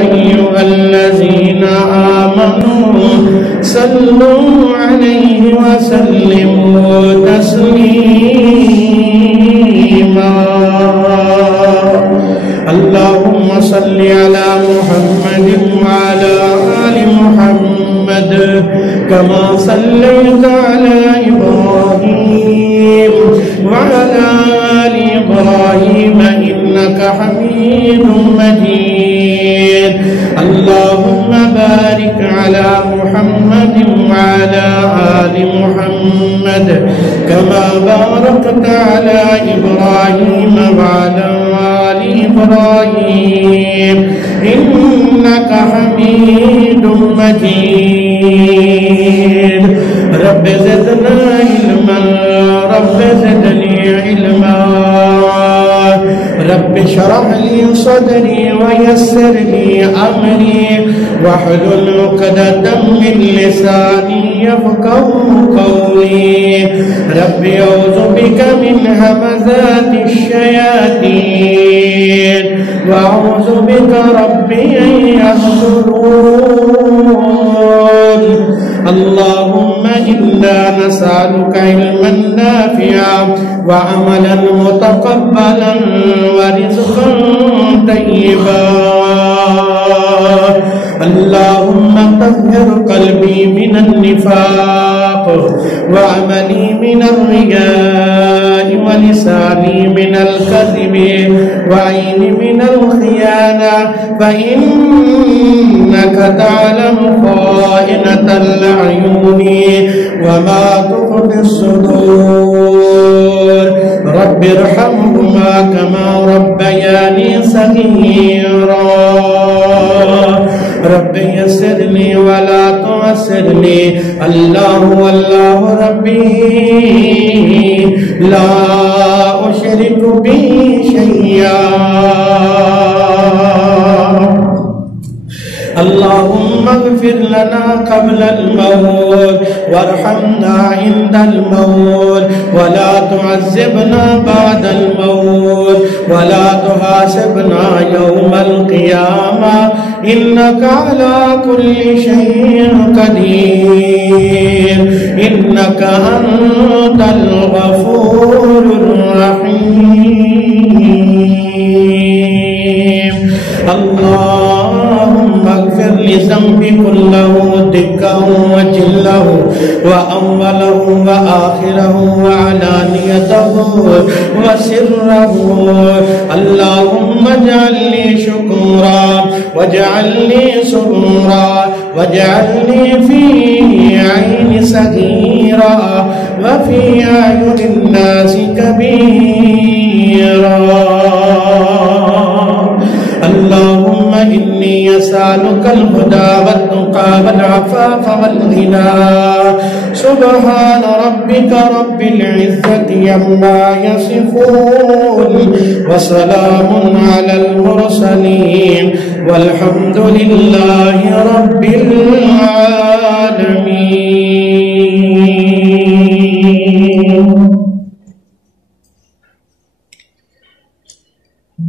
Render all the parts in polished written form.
أيها الذين آمنوا صلوا عليه وسلموا تسليما اللهم صل على محمد وعلى آل محمد كما صليت على إبراهيم وعلى آل إبراهيم إنك حميد مجيد اللهم بارك على محمد وعلى آل محمد كما باركت على إبراهيم وعلى آل إبراهيم إنك حميد مجيد رب زدنا علما رب زدني علما رب اشرح لي صدري ويسر لي أمري واحلل عقدة من لساني يفقهوا قولي رب أعوذ بك من همزات الشياطين وأعوذ بك ربي أن يحضرون اللهم إنا نسألك علما نافعا وعملا متقبلا ورزقا طيبا اللهم طهر قلبي من النفاق وعملي من الرياء ولساني من الكذب وعيني من الخيانة فإنك تعلم خائنة الأعين وما تخفي الصدور رب ارحمهما كما ربياني صغيرا رب يسر لي ولا تعسر لي الله والله ربي لا أشرك به شيئا اللهم اغفر لنا قبل الموت وارحمنا عند الموت ولا تعذبنا بعد الموت ولا تحاسبنا يوم القيامة إنك على كل شيء قدير إنك أنت الغفور الرحيم اللهم اغفر لذنبي كله دقه وجله وأوله وآخره وعلانيته وسره اللهم اجعل لي شكورا واجعل لي سرورا واجعل لي في عين صغيرا وفي أعين الناس كبيرا اللهم إني أسألك الهدى والتقى والعفاف والغنى سبحان ربك رب العزة عما يصفون وسلام على المرسلين والحمد لله رب العالمين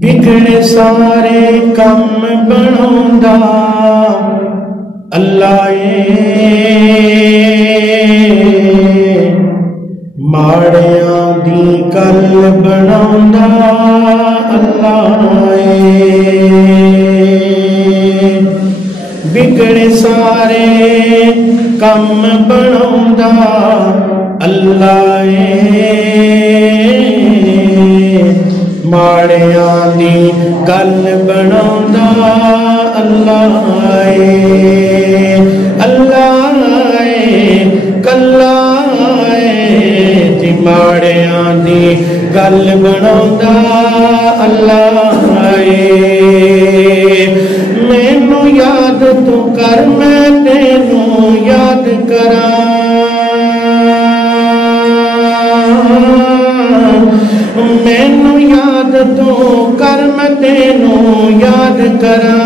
بگڑے سارے کم بناوندا اللہ ماڑیاں دی گل بناوندا اللہ بگڑے سارے کم بناوندا اللہ ماڑیاں دی گل بناوندا اللہ اللہ کلا جی ماڑیاں دی گل بناوندا اللہ مینوں یاد تو کر میں تینوں یاد کراں مینوں یاد تو کر میں تینوں یاد کراں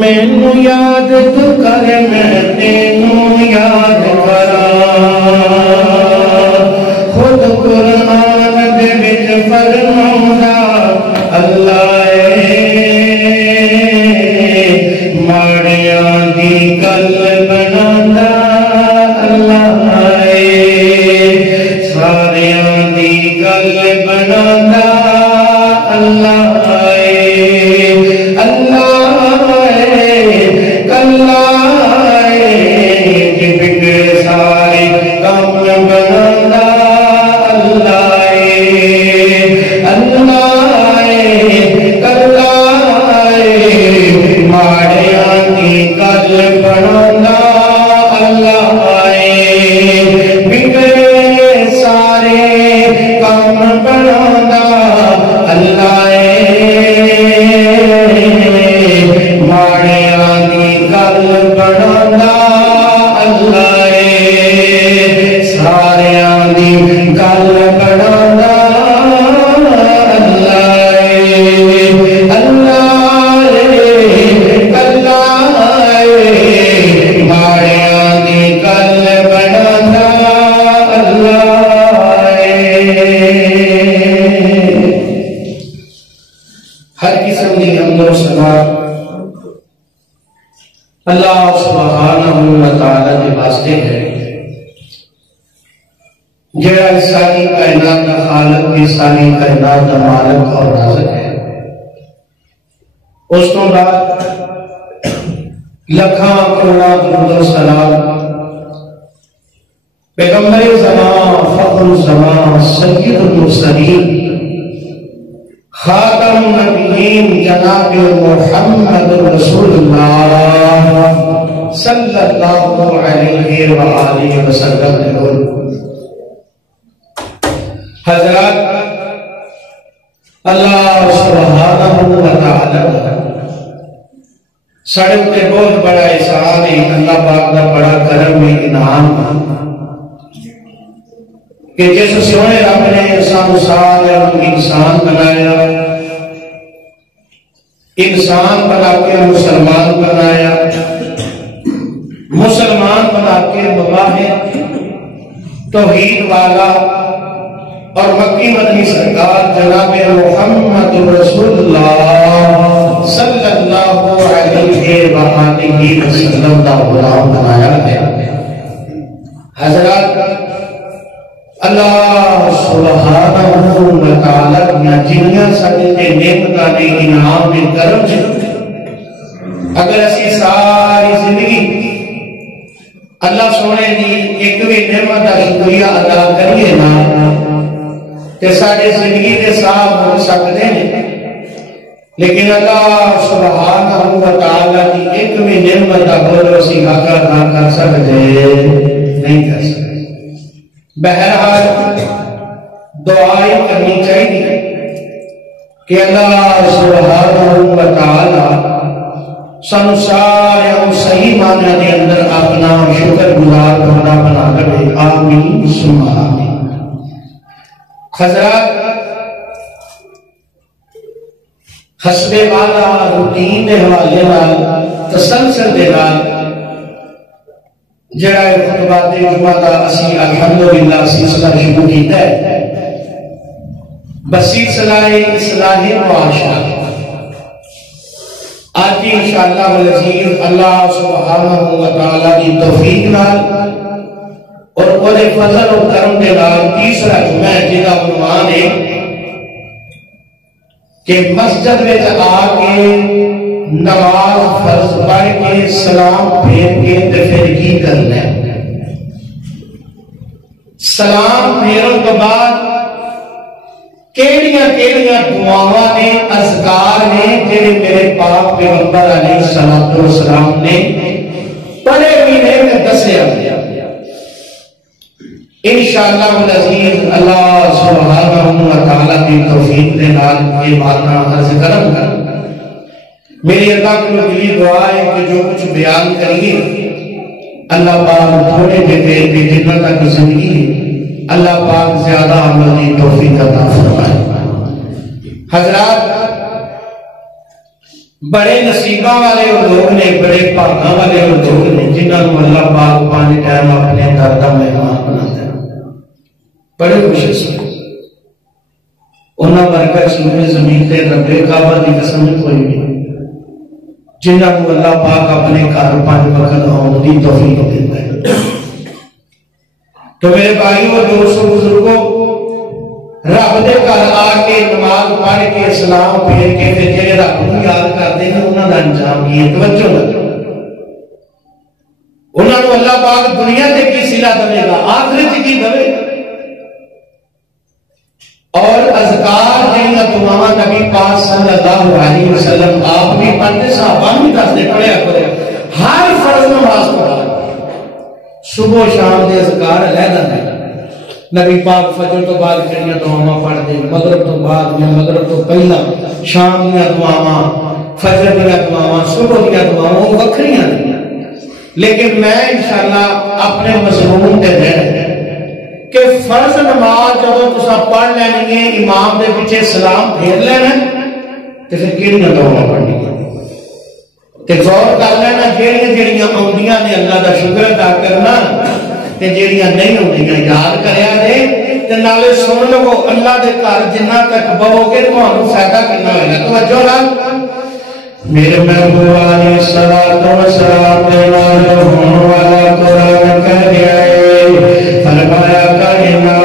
مینوں یاد تو کر میں تینوں یاد کراں خود قرآن دے وچ فرماوندا ہر قسم کی حمد و ثنا اللہ سبحانہ و تعالی کے واسطے ہے جڑا ساری کائنات کا خالق کی ساری کائنات کا مالک اور رازق ہے۔ اس تو بعد لکھاں کروڑاں درود و سلام پیغمبر زمان فخر الزمان سید المرسلین خاتم النبیین جناب محمد رسول اللہ صلی اللہ علیہ وآلہ وسلم۔ حضرات، اللہ سبحانہ و تعالی ساڑھے اتے بہت بڑا احسان ہے، اللہ پاک کا بڑا کرم ہے، انعام کہ جس سونے رب نے انسان بنایا، انسان بنا کے مسلمان بنایا، مسلمان بنا کے مباحث توحید والا اور مکی مدنی سرکار جناب محمد رسول اللہ صلی اللہ علیہ وآلہ وسلم کا غلام بنایا ہے۔ حضرات، اللہ سبحانہ و تعالی نے جنیاں ساڈے تے نعمتاں دے انعام دے کرم چ اگر اسی ساری زندگی اللہ سونے دی ایک بھی نعمت دا شکریہ ادا کریے نا تے ساڈے زندگی دے صاحب ہو سکتے ہیں، لیکن اللہ سبحانہ و تعالی کی ایک بھی نعمت دا بولو اسی حق ادا کر سکتے نہیں کر سکتے۔ بہرحال دعائیں کرنی چاہیے کہ اللہ سبحانہ و تعالی سانو سارے صحیح معنی کے اندر اپنا شکر گزار بنا کرے، آمین ثم آمین۔ حضرات، حسب والا روٹین کے حوالے نال تسلسل دے نال جڑا خطبات جمعہ دا اسی الحمدللہ سلسلہ شروع کیتا ہے، بسلسلہ اصلاح معاشرہ۔ آج انشاءاللہ والعزیز اللہ سبحانہ و تعالی کی توفیق نال اور بڑے فضل و کرم کے نال تیسرا جمعہ ہے جہاں عنوان ہے کہ مسجد میں آ کے نماز فرض پڑھ کے سلام پھیر کے پھر کی کرنا ہے۔ سلام پھیرن کے بعد کیڑیاں دعاواں نے، اذکار نے جڑے میرے پاک پیغمبر علیہ الصلوۃ والسلام نے پڑھے بھی نے تے دسیا انشاءاللہ والعزیز اللہ سبحانہ و تعالی کی توفیق دے نال یہ باتاں عرض کروں گا۔ میری اللہ کو دلی دعا ہے کہ جو کچھ بیان کریے اللہ پاک تھوڑے دیتے کہ جتنا تک زندگی ہے اللہ پاک زیادہ عمل کی توفیق عطا فرمائے۔ حضرات، بڑے نصیبہ والے لوگ نے، بڑے بھاگاں والے لوگ نے جنہاں کو اللہ پاک پانچ ٹائم اپنے گھر دا مہمان بنا دے، بڑے خوش نصیب انہاں ورگا سونے زمین تے رب کعبہ دی قسم کوئی نہیں جنہاں کو اللہ پاک اپنے گھر پانچ وقت آمد کی توفیق دیتا ہے۔ تو میرے بھائیوں اور دوستوں بزرگوں، رب دے گھر آ کے نماز پڑھ کے سلام پھیر کے پھر جڑے رب کو یاد کرتے ہیں انہاں دا انجام کی توجہ نہ انہاں کو اللہ پاک دنیا تے کی صلہ دے گا، آخرت کی دے گا۔ اور اذکار جنہاں دعاواں نبی پاک صلی اللہ علیہ وسلم آپ بھی پڑھتے، صحابہ بھی دستے پڑھیا کرو، ہر فرض نماز پڑھا صبح و شام دے اذکار علیحدہ ہے۔ نبی پاک فجر تو بعد کڑیاں دعاواں پڑھتے، مغرب تو بعد میں، مغرب تو پہلا، شام دیاں دعاواں، فجر دیاں دعاواں، صبح دیاں دعاواں وکھریاں دیا۔ لیکن میں انشاءاللہ اپنے مضمون تے ہے کہ فرض نماز جب تسا پڑھ لینی ہے، امام دے پیچھے سلام پھیر لینا تے پھر کیڑیاں دعاواں پڑھنی ہے تے غور کر لینا جیڑیاں آندیاں نے اللہ دا شکر ادا کرنا تے جیڑیاں نہیں ہوندیاں یاد کریا دے تے نالے سن لو اللہ دے گھر جنہ تک بہو گے تمہوں فائدہ کرنا ہوئے گا. توجہ نال میرے محبوب علیہ الصلوۃ والسلام دے نال ہون والا قرآن کہہ دیا ہے فرمایا کائنات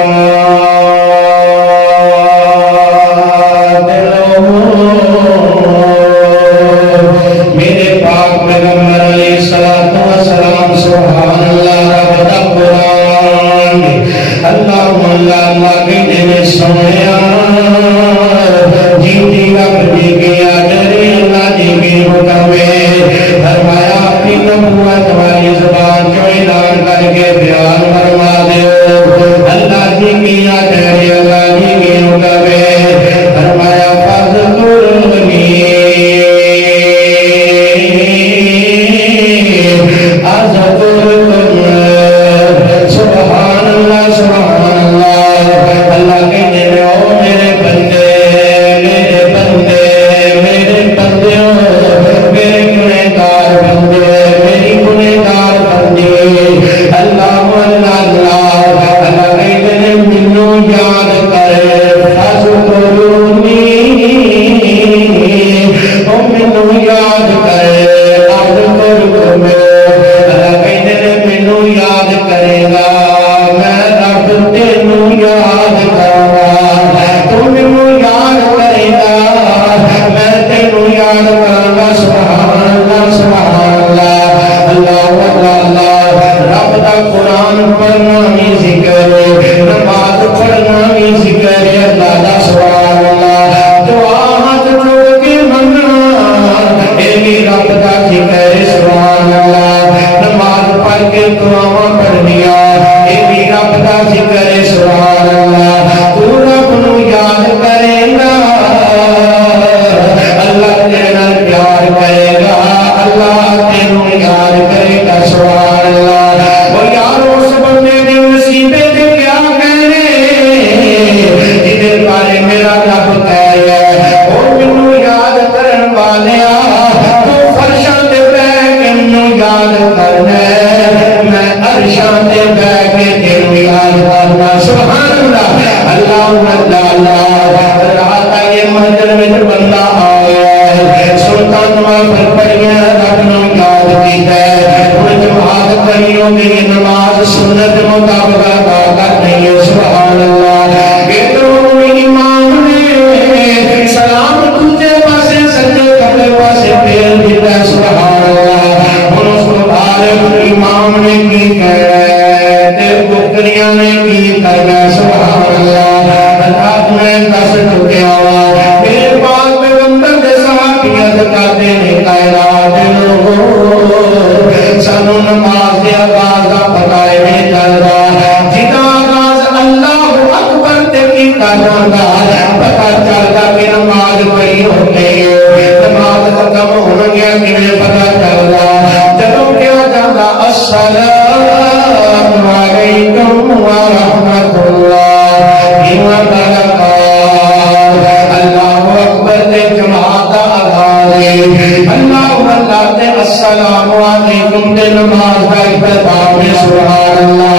میرے پاک پیغمبر علیہ الصلوۃ والسلام سبحان اللہ رب دا قرآن اللہ اللہ کہتے ہیں سنیا جیتی رب جی گیا ڈرے اللہ جی کی حکم فرمایا اپنی نبوت والی زبان جو اعلان کر کے بیان فرما دے اللہ جی کیا ڈرے اللہ جی کی حکم فرمایا فذکرنی سبحان اللہ سبحان اللہ. اللہ کہتے ہیں او میرے بندے میرے بندے میرے بندیوں میرے گنہگار بندے میری گنہگار بندی اللہ اللہ اللہ کہتے ہیں منو یاد کرے فذکرونی او منو یاد کرے اذکرکم اللہ کہتے ہیں منو یاد کرے گا میں رب تینوں یاد کروں گا تو منو یاد کرے گا میں تینوں یاد کروں گا سبحان اللہ سبحان اللہ اللہ اللہ رب دا قرآن پڑھنا بھی ذکر نماز پڑھنا بھی ذکر اللہ دا سبحان اللہ دعا ہاتھ جوڑ کے منگنا اے بھی رب دا ذکر سبحان اللہ نماز پڑھ کے دعاواں پڑھنیا اے بھی رب دا ذکر سبحان اللہ تو رب نو یاد کرے گا اللہ تیرے نال پیار کرے گا اللہ تینوں یاد کرے گا سبحان اللہ. وہ یار اس بندے دے نصیبے تے کیا کہنے جدے بارے میرا رب کہہ ہے او مینوں یاد کرن والیا تو فرشاں تے بیٹھ کے مینوں یاد کرنا میں عرشاں تے بیٹھ کے تینوں یاد کرنا سبحان اللہ اللہ اللہ رات آئیے منزل میں بندہ آیا ہے سلطان نماز پڑھیاں رب نو یاد کیتا ہے ہن جماعت کریوں دی نماز سنت مطابق ادا کرنی ہے سبحان اللہ. ادھروں امام نے سلام دوسرے پاسے سجدے کھبے پاسے پھیر دیتا ہے سبحان اللہ. ہن اس کو بعد امام نے کی کہا تے بکریاں نے کی کہا سبحان اللہ. رات میں دس چکیا ہوا میرے پاک پیغمبر دے صحابیت کرتے ہیں کائنات سانو نماز دے آغاز دا پتہ نہیں چل رہا جدا آغاز اللہ اکبر تے کیتا جاندا پتہ چلدا کہ نماز پڑھی ہو گئی نماز ختم ہو گیا کیویں پتہ چلدا جدوں کیا جاندا السلام علیکم ورحمۃ اللہ وبرکاتہ اللہ اکبر تے جماعت دا آغاز اللہ اللہ تے السلام علیکم تے نماز دا اختتام سبحان اللہ.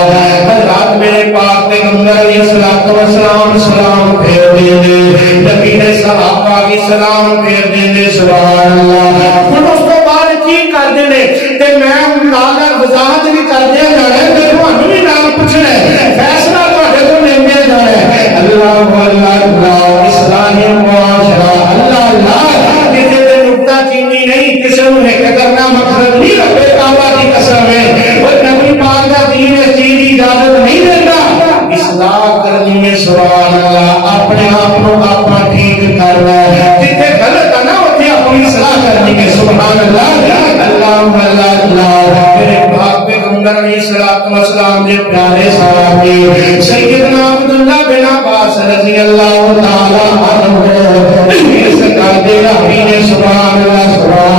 حضرات میرے پاک پیغمبر علیہ الصلوۃ والسلام سلام پھیر دے نبی نے صحابہ بھی سلام پھیر دے سبحان اللہ. ہن اس تو بعد کی کر دے تے میں نال وضاحت بھی کر دیا جانا ہے تے تھانوں بھی نال پوچھنا ہے فیصلہ تہاڈے تو لیندے جانا ہے اللہ اللہ اسلام معاشرہ اللہ اللہ کسی تے نقطہ چینی نہیں کسی نو ہک کرنا مقصد نہیں رکھے کعبہ کی قسم ہے وہ نبی پاک دا دین اس چیز کی اجازت نہیں دیتا اصلاح کرنی ہے سبحان اللہ اپنے آپ کو اپنا ٹھیک کرنا ہے جتنے غلط ہے نا اتنے اپنی اصلاح کرنی ہے سبحان اللہ اللہ اللہ میرے پاک پیغمبر علیہ الصلوۃ والسلام دے پیارے صحابی سیدنا عبداللہ بن عباس رضی اللہ تعالی عنہ اس کا دے ربی نے سبحان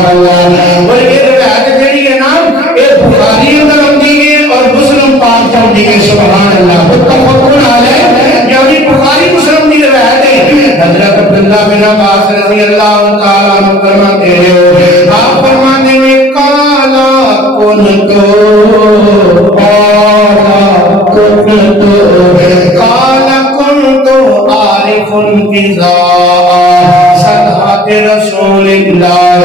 اللہ اور یہ روایت جڑی ہے نا یہ بخاری اندر آندی ہے اور مسلم پاک میں آندی ہے سبحان اللہ متفقون علیہ یعنی بخاری مسلم دی روایت ہے حضرت عبداللہ بن عباس رضی اللہ تعالی عنہ فرماتے ہیں آپ فرماتے ہیں کالا کن تو صلوات رسول اللہ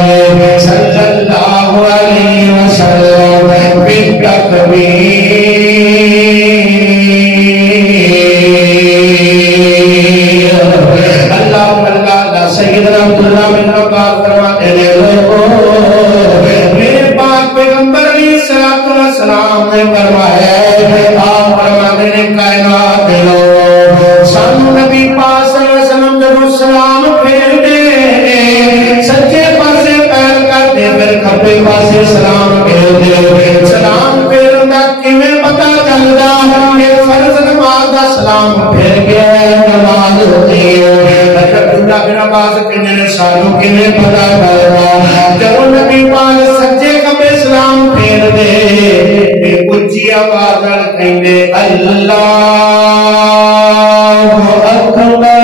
صلی اللہ علیہ وسلم بالتکبیر اللہم اللہ سیدنا عبداللہ بن رباح فرماتے ہیں میرے پاک پیغمبر علیہ السلام نے فرمایا آپ فرماتے ہیں کائنات کے لوگ سانو نبی پاک صلی اللہ علیہ وسلم جب سلام پھیر دے سچے پاسے پیر کر دے پھر کھبے پاسے سلام پھیر دے سلام پھیرنا کیویں پتہ چلدا کہ فرض نماز دا سلام پھیر گیا نماز ہوتی ہے عبداللہ بن عباس کہنے نے سانو کیویں پتہ چلدا جب نبی پاک سچے کھبے سلام پھیر دے اچھی آواز نال کہندے اللہ اکبر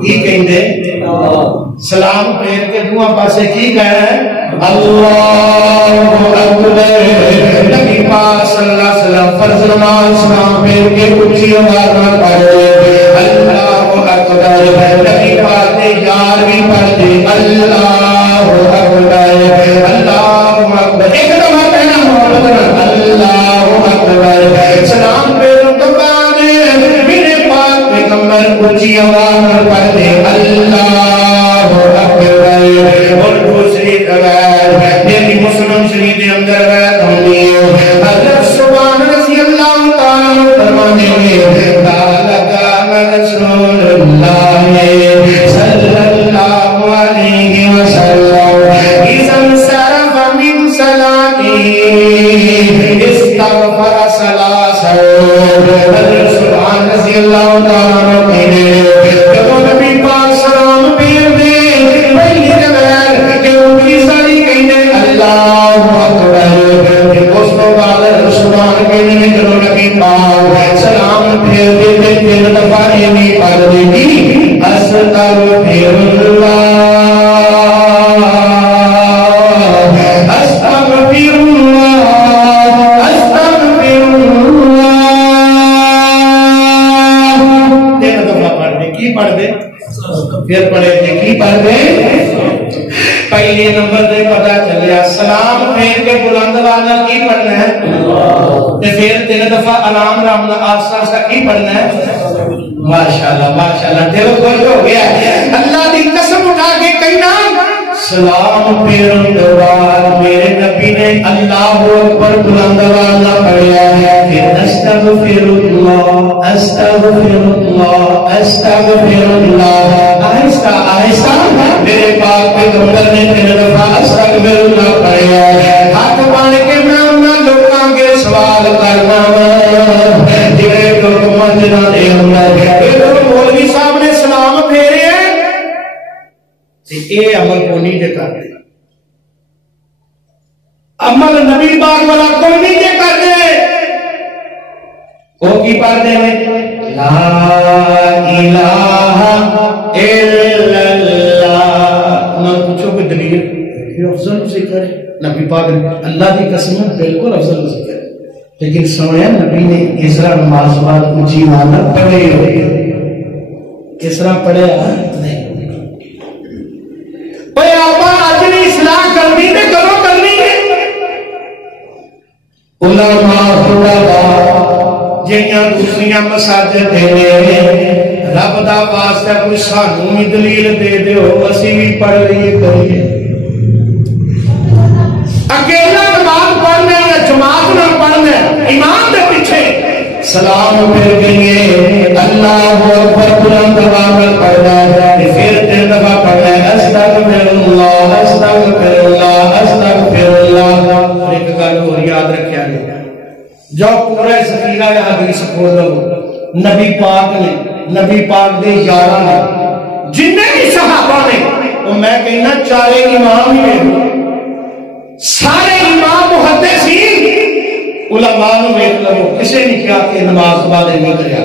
کی کہندے سلام پھیر کے دعا پاسے کی کہنا ہے اللہ اکبر نبی پاک صلی اللہ علیہ وسلم فرض نماز سلام پھیر کے اچھی آواز نال پڑھے اللہ اکبر نبی پاک نے یار بھی پڑھے اللہ اکبر اللہ اکبر ایک دفعہ کہنا محمد اللہ اکبر سلام پھیروں تو بعد میرے پاک پیغمبر اونچی آواز میں پڑھتے اللہ اکبر اور دوسری روایت میری مسلم شریف کے اندر روایت ہوئی حضرت سبحان رضی اللہ تعالیٰ فرماتے ہیں قال قال رسول اللہ صلی اللہ علیہ وسلم اذا انصرف من صلاته استغفر ثلاثا حضرت سبحان رضی اللہ تعالیٰ عنہ جب نبی پاک سلام پھیر دے پہلی روایت کہ ان کی ساری کہنے اللہ اکبر اس کو بعد سبحان کہنے میں جب نبی پاک سلام پھیر دے تین دفعہ یہ نہیں پڑھ دے گی استغفر اللہ پھر پڑھے تھے کی پڑھ دے پہلے نمبر دے پتہ چلیا سلام پھیر کے بلند والا کی پڑھنا ہے پھر تین دفعہ علام رامنا آسا سا کی پڑھنا ہے ماشاءاللہ دل خوش ہو گیا اللہ دی قسم اٹھا کے کہنا سلام پھیرن کے بعد میرے نبی نے اللہ اکبر بلند والا پڑھیا ہے پھر استغفر اللہ استغفر اللہ استغفر اللہ آہستہ آہستہ میرے پاک پیغمبر نے تین دفعہ استغفر اللہ پڑھیا ہے ہاتھ باندھ کے میں انہاں لوگاں کے سوال کرنا جڑے لوگ مسجداں دے اندر مولوی صاحب نے سلام پھیرے ہیں اے عمل کو نہیں دے کرتے عمل نبی پاک والا کوئی نہیں دے کرتے وہ کی پڑھتے ہیں لا الہ الا اللہ نہ پوچھو کوئی دلیل یہ افضل ذکر ہے نبی پاک اللہ کی قسم بالکل افضل ذکر ہے لیکن سنیا نبی نے اس طرح نماز بعد اونچی مانا پڑھے ہوئے اس طرح پڑھے نہیں بھئی آپا اجنی اصلاح کرنی نے کرو کرنی ہے علماء خلفاء جیاں دوسریاں مساجد دے رب دا واسطہ کوئی سانو بھی دلیل دے دیو اسی بھی پڑھ لئیے کریے اکیلا نماز پڑھنے یا جماعت نہ پڑھنے امام دے پیچھے سلام پھر گئیے اللہ اکبر بلند آواز پڑھنا ہے پھر تین دفعہ پڑھنا ہے استغفر اللہ استغفر اللہ استغفر اللہ ایک گل اور یاد رکھیا گیا جو پورا سفینہ یا حدیث کھول لو نبی پاک نے نبی پاک دے یاراں نے جننے بھی صحابہ نے وہ میں کہنا چارے امام ہی سارے امام محدثین علماء نے ویکھ لو کسے نہیں کیا کہ نماز بعد نہیں کریا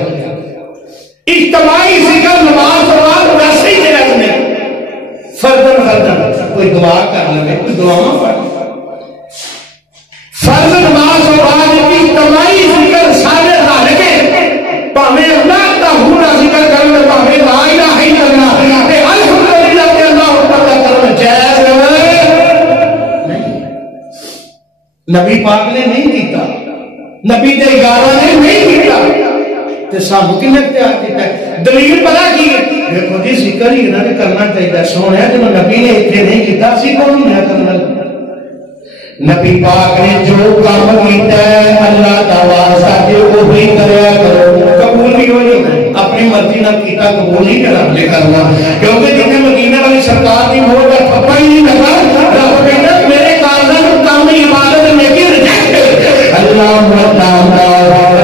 اجتماعی ذکر نماز بعد ویسے ہی جائز نہیں فردن کوئی دعا کر لے کوئی دعا پڑھ فرض نماز بعد اجتماعی ذکر سارے رل کے پاویں اللہ دا ہونا ذکر کر لے پاویں نبی پاک نے نہیں کیتا، نبی دے یاراں نے نہیں کیتا، تے سانو کنے اختیار کیتا ہے؟ دلیل پتہ کی ہے؟ دیکھو جی ذکر ہی انہاں نے کرنا چاہیے، سونے جب نبی نے اتنے نہیں کیتا اسی کون نہیں کرنا؟ نبی پاک نے جو کام کیتا ہے اللہ دا واسطہ کہ وہی کریا کرو، قبول نہیں ہوئی اپنی مرضی نہ کیتا قبول نہیں کرنا، کیونکہ جتنے مدینہ والی سرکار کی موت کا پتہ ہی نہیں لگا، رب کہتا میرے کارنامے کام عبادت نیکی ریجیکٹ، اللہ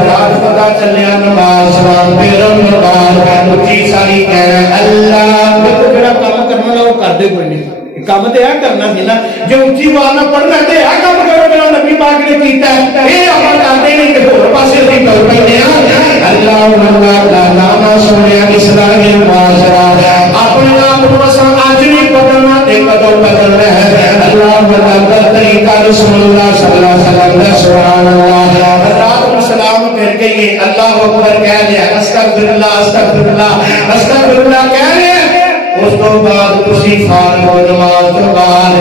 رات پتہ چلیا نماز سلام پیرم نماز اچھی ساری کہنا اللہ کو جڑا کام کرنا وہ کر دے کوئی نہیں، کام تے ہے کرنا سی نا، جو اچھی بات نہ پڑھنا تے ہے کام کرو میرا نبی پاک نے کیتا ہے، اے اپا کرتے نہیں کہ ہور پاسے اسی کر پئے ہیں، اللہ لانا سنیا اسلامی معاشرہ اپنے آپ کو اساں اج نہیں بدلنا تے کدوں بدلنا ہے، اللہ تعالی طریقہ رسول اللہ صلی اللہ علیہ وسلم سبحان اللہ، حضرات سلام پھر کے یہ اللہ اکبر کہہ لیا، استغفر اللہ استغفر اللہ استغفر اللہ کہہ لیا، اس تو بعد کسی فارغ و نماز تو بعد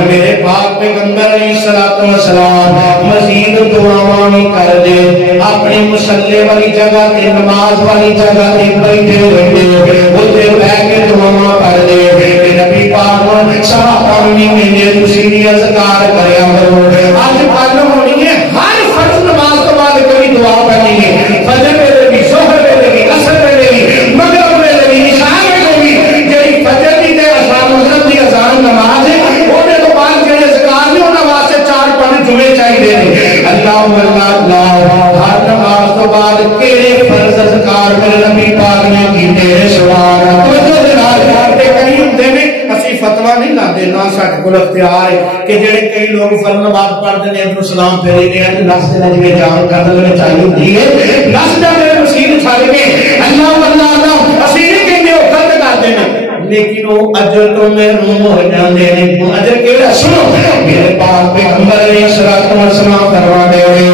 میرے پاک پیغمبر علیہ الصلوۃ والسلام مزید دعاواں بھی کر دے، اپنی مصلی والی جگہ تے نماز والی جگہ تے بیٹھے رہندے، اوتے بیٹھ کے دعاواں پڑھ دے، کہ نبی پاک صحابہ نے کہندے تسی بھی اذکار کریا کرو، اج پڑھ ہونی ہے ہر فرض نماز تو بعد کوئی دعا پڑھنی ہے، فجر ویلے بھی، ظہر ویلے بھی، عصر ویلے بھی، مغرب ویلے بھی، عشاء ویلے بھی، جڑی فجر دی تے اذان مغرب دی اذان نماز ہے اونے تو بعد جڑے اذکار نے انہاں واسطے 4-5 جمعے چاہیے نے، اللہ اللہ ہر نماز تو بعد کیڑے فرض اذکار میرے نبی پاک نے کیتے ہیں سبحان اللہ، توجہ دے نال تے کئی ہوندے نے اسی فتوا نہیں لاندے نہ ساڈے کول اختیار ہے کہ جڑے کئی لوگ فرض نماز پڑھدے نے تو سلام پھیری دے ہیں نس دے جویں جان کرن لے چاہیے ہوندی ہے، نس دے میرے مسیح چھڈ کے اللہ اللہ اسی نہیں کہندے او غلط کردے نے، لیکن وہ اجر تو محروم ہو جاندے نے، اجر کیڑا سنو میرے پاک پیغمبر علیہ الصلوۃ والسلام فرماتے ہیں،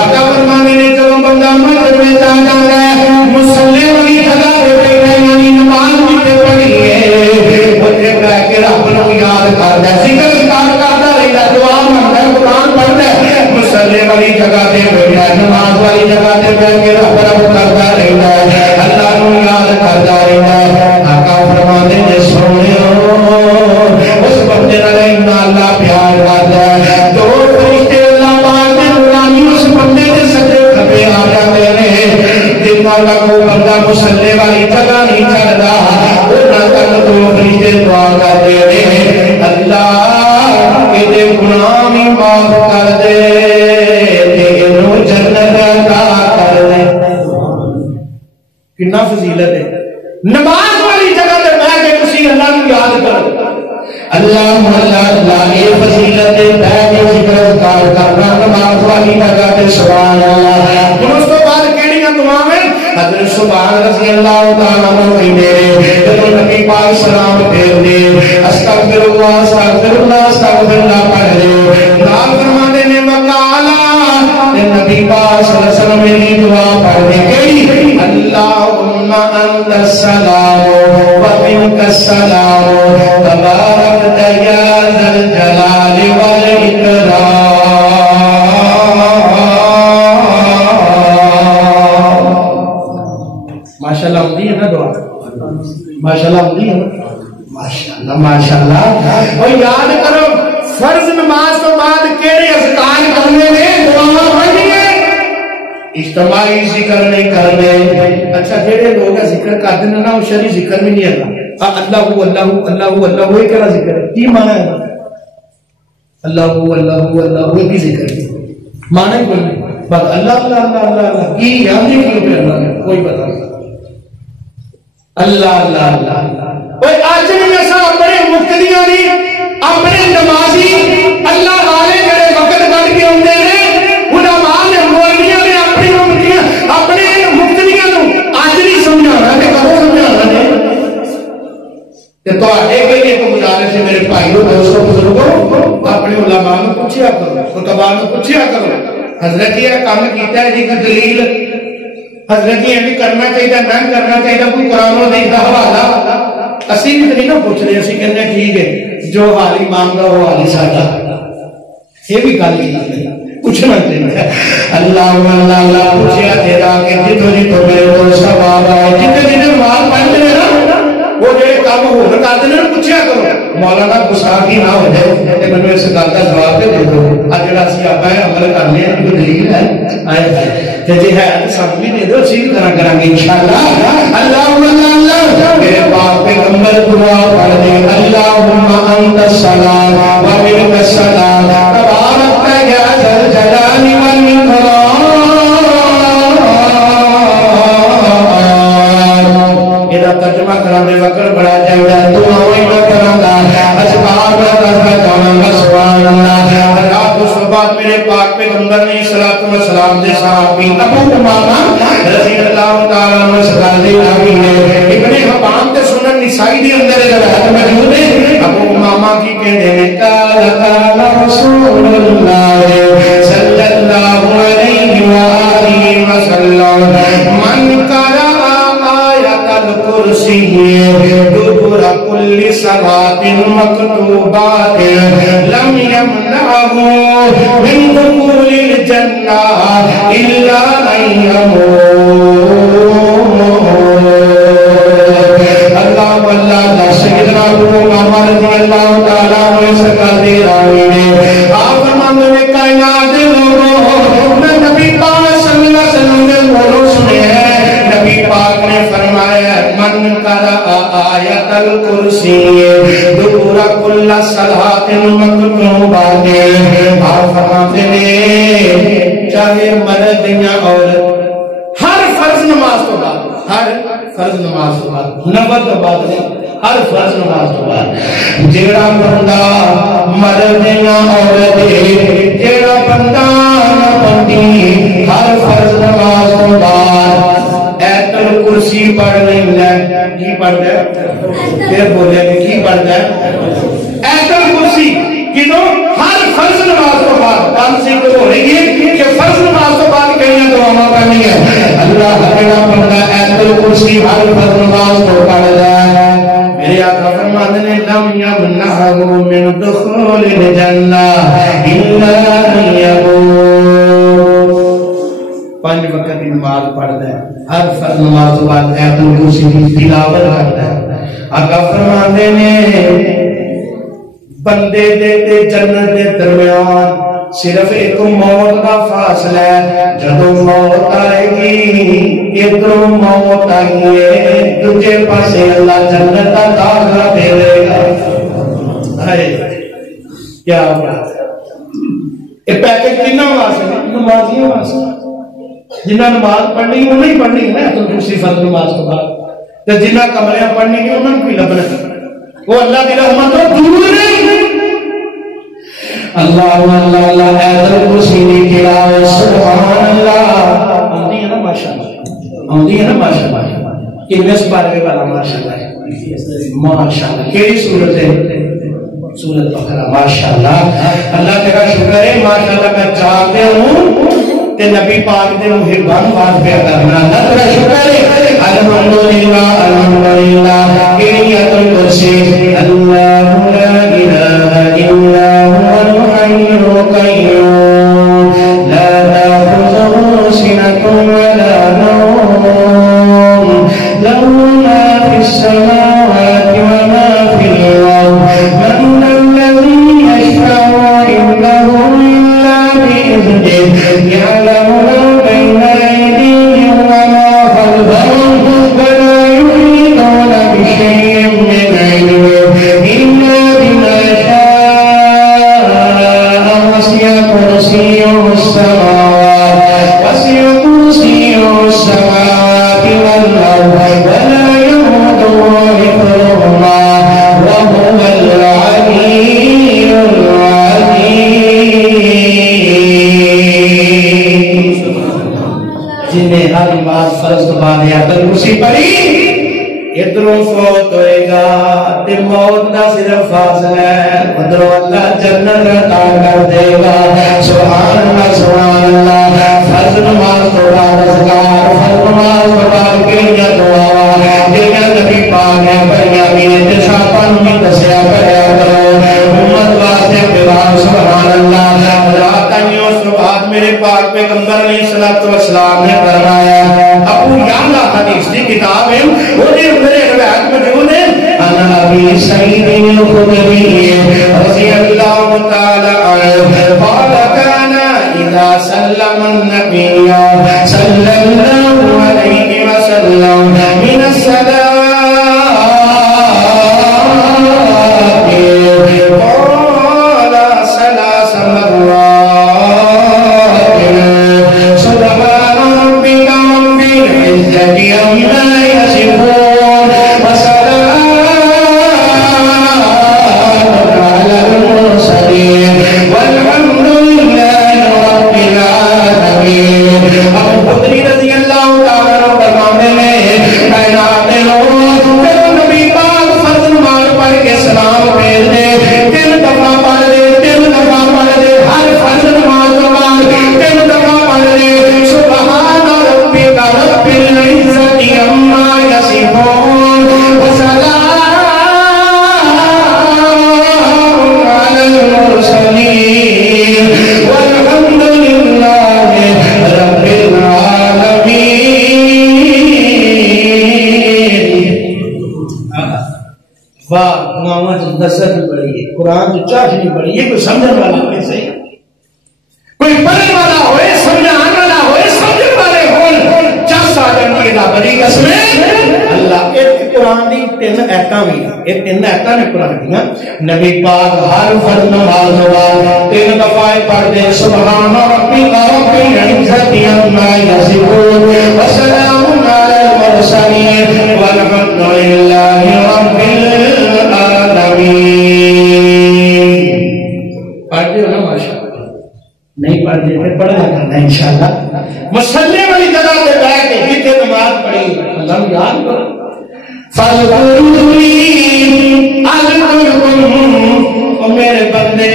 آقا فرمانے نے جب بندہ مسجد میں جا جاتا ہے مصلی والی جگہ پہ بیٹھے یعنی نماز بھی پڑھی ہے، اوتھے بیٹھ کے رب نو یاد کردا ہے، ذکر کردا رہندا ہے، دعا مانگدا ہے، قرآن پڑھدا ہے، مصلی والی جگہ تے بیٹھا ہے، نماز والی جگہ تے بیٹھ کے رب کردا رہندا ہے، اللہ نو یاد کردا رہندا ہے، آقا فرماتے ہیں سونیو اس بندے نال اتنا اللہ پیار کردا ہے، دو فرشتے اللہ پاک دے نورانی اس بندے دے سجدے کھبے آ جاندے نے، جنہاں تک وہ بندہ مصلی والی جگہ نہیں چھڈدا انہاں تک دو فرشتے دعا کردے نے، اللہ اے گناہ بھی معاف کر دے تے اینو جنت عطا کر دے، کتنا فضیلت ہے، نماز والی جگہ تے بیٹھ کے کسی اللہ کو یاد کرو، اللہ اللہ اے فضیلت ہے بیٹھ کے ذکر اذکار کرنا نماز والی جگہ تے سبحان اللہ، اس تو بعد کیڑیاں دعاواں حضرت سبحان رضی اللہ تعالی عنہ کہندے جب نبی پاک سلام پھیر دے استغفر اللہ استغفر اللہ استغفر اللہ پڑھ دے، نال فرماتے نے وقالا نبی پاک صلی اللہ علیہ وسلم نے دعا پڑھ دے کیڑی اللہم انت السلام و منک السلام تبارک یا ذا الجلال والاکرام، ماشاءاللہ ہوندی ہے نا دعا، ماشاءاللہ ہوندی ہے نا، ماشاءاللہ ماشاءاللہ، اور یاد کرو فرض نماز تو بعد کیڑے اذکار کرنے نے، دعاواں پڑھنی ہے، اجتماعی ذکر نہیں کرنے، اچھا جڑے لوگ ذکر کرتے ہیں نا وہ شرعی ذکر بھی نہیں ہے، اللہ اللہ اللہ اللہ وہ کہڑا ذکر ہے، کی معنی ہے اللہ اللہ اللہ کی ذکر معنی کوئی نہیں، بس اللہ اللہ اللہ اللہ اللہ کی یاد نہیں کیوں پہ اللہ ہے کوئی پتہ نہیں، اللہ اللہ اللہ اللہ، کوئی آج بھی ایسا اپنے مقتدیاں نہیں اپنے نمازی اللہ والے جڑے وقت کٹ کے ہوندے نے علماء نے مولویاں نے اپنی امتیاں اپنے مقتدیاں نو آج نہیں سمجھانا تے کدوں سمجھانا نے، تے تواڈے کے لیے تو گزارش ہے میرے بھائیو دوستو بزرگو اپنے علماء نو پوچھیا کرو، خطباء نو پوچھیا کرو، حضرت یہ کام کیتا ہے جی کوئی دلیل حضرت یہ بھی کرنا چاہیے نہ کرنا چاہیے کوئی قرآن و حدیث کا حوالہ، اسی بھی تو نہیں نا پوچھ رہے، اسی کہنے ٹھیک ہے جو حالی مانگا وہ حالی ساڈا، یہ بھی گل پوچھنا چاہیے اللہ اللہ پوچھا تیرا کہ جتوں جتوں میرے کو ثواب آئے جتنے جتنے نماز پڑھتے ہیں نا وہ جو کام ہو رہا کرتے ہیں پوچھا کرو مولانا گستاخی نہ ہو جائے کہ میں اس گل کا جواب دے دو اج جڑا اسی آپ عمل کرنے ہیں کوئی دلیل ہے آئے تے جے ہے تو سب بھی دے دو اسی کریں گے انشاءاللہ اللہ اللہ میرے پاک پیغمبر دعا پڑھ دے اللہم انت السلام و منک السلام تبارک یا ذا الجلال والاکرام ترجمہ کرانے وقت بڑا جائے دعاویں میں کرانا اسباب میں دسنا چاہوں سبحان اللہ رات و صبح میرے پاک پیغمبر نے صلوات و سلام دے صحابی ابو امامہ رضی اللہ تعالی عنہ سکالے نبی نے ابن حبان تے سنن نسائی دی اندر روایت موجود ہے ابو امامہ کی کہتے ہیں قال رسول اللہ صلی اللہ علیہ وآلہ وسلم من قرأ الكرسي دبر كل صلاة مكتوبات لم يمنعه من دخول الجنة إلا أن يموت اللہ واللہ سیدنا ابو امامہ رضی اللہ تعالیٰ عنہ سے کہتے راوی نے آپ فرماتے ہیں کائنات لوگوں میں نبی پاک صلی اللہ علیہ وسلم نے بولو سنے ہیں نبی پاک نے فرمایا من قرأ آیت الکرسی دبر کل صلاۃ مکتوبات آپ فرماتے ہیں چاہے مرد یا عورت ہر فرض نماز تو بعد ہر فرض نماز تو بعد نفل تو بعد ہر فرض نماز تو بعد جیڑا بندہ مرد یا عورت جیڑا بندہ نہ پڑھتی ہر فرض نماز تو بعد ایت الکرسی پڑھ لینا کی پڑھتا ہے پھر بولے کی پڑھتا ہے ایت الکرسی کدوں ہر فرض نماز تو بعد کام سے تو ہو رہی ہے کہ فرض نماز تو بعد کہیں دعا پڑھنی ہے اللہ کا بندہ ایت الکرسی ہر فرض نماز کو پڑھ جائے میرے آقا فرماتے ہیں لم یمنعہ من دخول الجنہ الا ان یموت پانچ وقت کی نماز پڑھتا ہے ہر فرض نماز تو بعد ایت الکرسی کی تلاوت کرتا ہے آقا فرماتے ہیں بندے دے جنت دے درمیان صرف ایک موت کا فاصلہ ہے جدو موت آئے گی ادھر موت آئی ہے تجھے پاسے اللہ جنت کا داخلہ دے دے گا کیا بات ہے یہ پیکج کنہ واسطے نمازیوں واسطے جنہ نماز پڑھنی انہوں نہیں پڑھنی ہے تو دوسری فرض نماز کے بعد جنہ کمرے پڑھنی ہے انہوں کو لبنا وہ اللہ کی رحمت تو دور نہیں اللہ اللہ ایت الکرسی دی تلاوت سبحان اللہ آندی ہے نا ماشاءاللہ آندی ہے نا ماشاءاللہ کتنے سپارے والا ماشاءاللہ ماشاءاللہ کیڑی صورت ہے سورۃ بقرہ ماشاءاللہ اللہ تیرا شکر ہے ماشاءاللہ میں چاہتے ہوں تے نبی پاک دے محبان بات پہ کرنا اللہ تیرا شکر ہے الحمدللہ الحمدللہ کیڑی ایت الکرسی اللہ لا الہ الا القيوم لا تأخذه سنة ولا نوم له ما في السماوات وما في الأرض من الذي يشفع عنده إلا بإذنه يعلم ما بين أيديهم وما خلفهم ولا يحيطون بشيء من علمه إلا بما شاء كرسيه السماوات وسع كرسيه السماوات والأرض ولا يئوده حفظهما وهو العلي العظيم جنہیں ہر بات فرض بعد یا کرسی پڑھی ادھروں فوت ہوئے گا تے موت دا صرف فاصلہ ہے ادھروں اللہ جنت عطا کر دے گا سبحان اللہ سبحان اللہ فرض نماز تو بعد اذکار فرض نماز تو بعد کیڑیاں دعا جڑیاں نبی پاک نے پڑھیاں بھی تے ساپاں نوں دسیا کریا کرو امت واسطے پیغام سبحان اللہ واہ دعاواں جو نظر بھی پڑی ہے قرآن جو چاہ نہیں پڑی ہے کوئی سمجھنے والا ہوئے صحیح کوئی پڑھنے والا ہوئے سمجھانے والا ہوئے سمجھنے والے ہون چس آ جاتی ہے بڑی قسمیں اللہ ایک قرآن دی 3 آیتاں بھی یہ 3 آیتاں نے قرآن دیا نبی پاک ہر فرض نماز بعد 3 دفعہ پڑھ دے سبحان ربک رب العزت عما یصفون وسلام علی المرسلین والحمد للہ رب العالمین پڑھتے ہو نا ماشاءاللہ نہیں پڑھتے پھر پڑھنا کرنا انشاءاللہ مسلے والی جگہ پہ بیٹھ کے جتنے نماز پڑھی اللہ یاد کرو فَذْكُرُونِي أَذْكُرْكُمْ او میرے بندے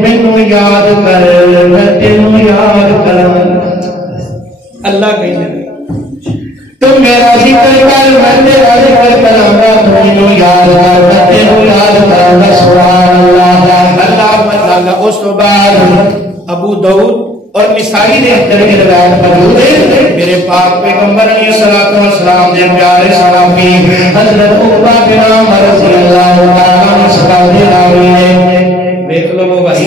مینوں یاد کر میں تینوں یاد کراں اللہ کہے تم میرا ذکر کر میں تیرا ذکر کراں گا مینوں یاد کر میں تینوں یاد کراں گا سبحان اللہ اللہ اس تو بعد ابو داؤد اور نسائی نے درجے روایت موجود ہے میرے پاک پیغمبر علیہ الصلوۃ والسلام نے پیارے صحابی حضرت عقبہ بن عامر رضی اللہ تعالی عنہ صحابی راوی نے دیکھ لو وہ بھائی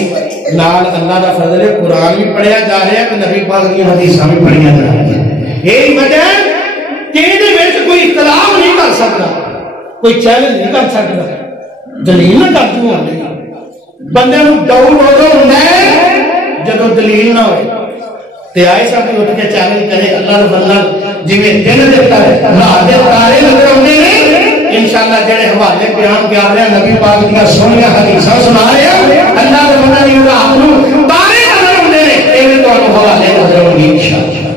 نال اللہ دا فضل ہے قرآن بھی پڑھیا جا رہا ہے کہ نبی پاک کی حدیثاں بھی پڑھیا جا رہی ہیں یہی وجہ کہ دے وچ کوئی اختلاف نہیں کر سکتا کوئی چیلنج نہیں کر سکتا دلیل نہ کر دوں بندے نوں ڈاؤٹ ہو ہوندا ہے جدو دلیل نہ ہوئے تے آئے سا کوئی اٹھ کے چیلنج کرے اللہ رب اللہ جی میں دن دیتا ہے رات دے تارے نظر آتے ہیں انشاءاللہ جڑے حوالے بیان کر رہے ہیں نبی پاک دیا سونیاں حدیثاں سنا رہے ہیں اللہ رب اللہ نے رات نوں تارے نظر آتے ہیں ایویں تانوں حوالے نظر آؤں گی انشاءاللہ